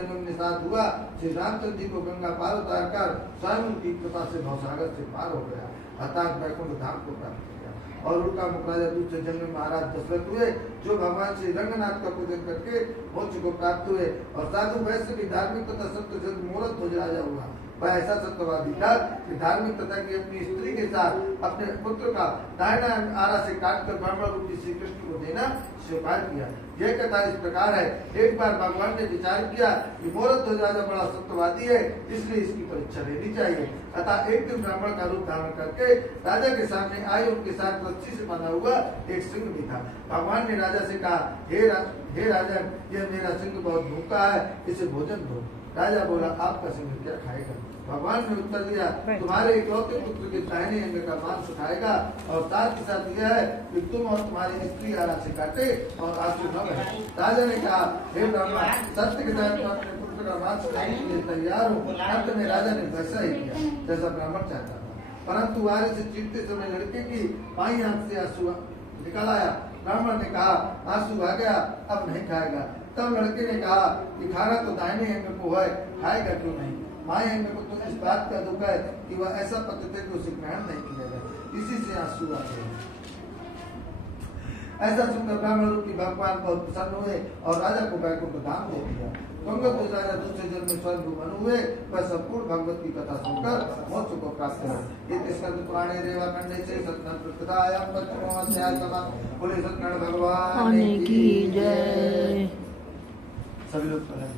जन्म निषाद हुआ, श्री रामचंद्र जी को गंगा पार उतार कर स्वयं उनकी कृपा से भवसागर से पार हो गया, अर्थात वैकुंठ धाम को प्राप्त किया। और उनका मुखराजा दूसरे जन्म में महाराज दशरथ हुए, जो भगवान श्री रंगनाथ का पूजन करके मोक्ष को प्राप्त हुए। और साधु वैश्य की धार्मिक तथा सत्य मूर्त ध्वज राजा हुआ। वह ऐसा सत्यवादी था कि धार्मिक तथा की अपनी स्त्री के साथ अपने पुत्र का दाहिना आरा से काटकर ब्राह्मण रूपी श्री कृष्ण को देना स्वीकार किया। यह कथा इस प्रकार है। एक बार भगवान ने विचार किया कि मूर्त ध्वज राजा बड़ा सत्यवादी है, इसलिए इसकी परीक्षा लेनी चाहिए। अतः एक दिन ब्राह्मण का रूप धारण करके राजा के सामने आए। उनके साथ रस्सी से बना हुआ एक सिंह भी था। भगवान ने राजा से कहा, हे राजन, यह मेरा सिंह बहुत भूखा है, इसे भोजन दो। राजा बोला, आपका सिंह क्या खाएगा? भगवान ने उत्तर दिया, तुम्हारे इकलौते पुत्र के दाहिने अंग का मांस खाएगा, और साथ ही साथ यह है कि तुम और तुम्हारी स्त्री आरा से काटे और आंसू न बहे। राजा ने कहा, हे ब्राह्मण, सत्य के साथ अपने पुत्र का मांस खाने के लिए तैयार हो। अंत में राजा ने वैसा ही किया जैसा ब्राह्मण चाहता था, परंतु आरे से चीरते समय लड़के की बाईं आंख से आंसू निकल आया। ब्राह्मण ने कहा, आंसू आ गया, अब नहीं खाएगा। तब लड़के ने कहा कि खाना तो दाहिने अंग को है, खाएगा क्यों नहीं? माए अंग को तो इस बात का दुख है कि वह ऐसा पति थे कि उसे ग्रहण नहीं मिलेगा, इसी से आंसू आ गए। ऐसा सुनकर ब्राह्मण रूपी भगवान बहुत प्रसन्न हुए और राजा को वैकुंठ धाम दे दिया। गंगा राजा दूसरे जन्म में स्वयं बन हुए। वह संपूर्ण भगवत की कथा सुनकर मोक्ष को प्राप्त हुए। पुराणे रेवा खंडे से सत्संग बोले सत्यनारायण भगवान की जय। सभी लोग पढ़ें।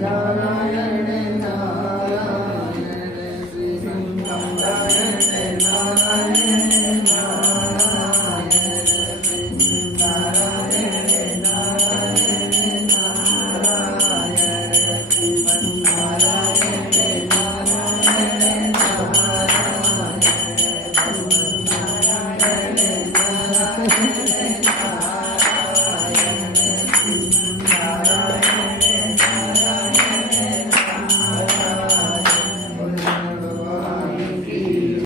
नारायण नारायण श्री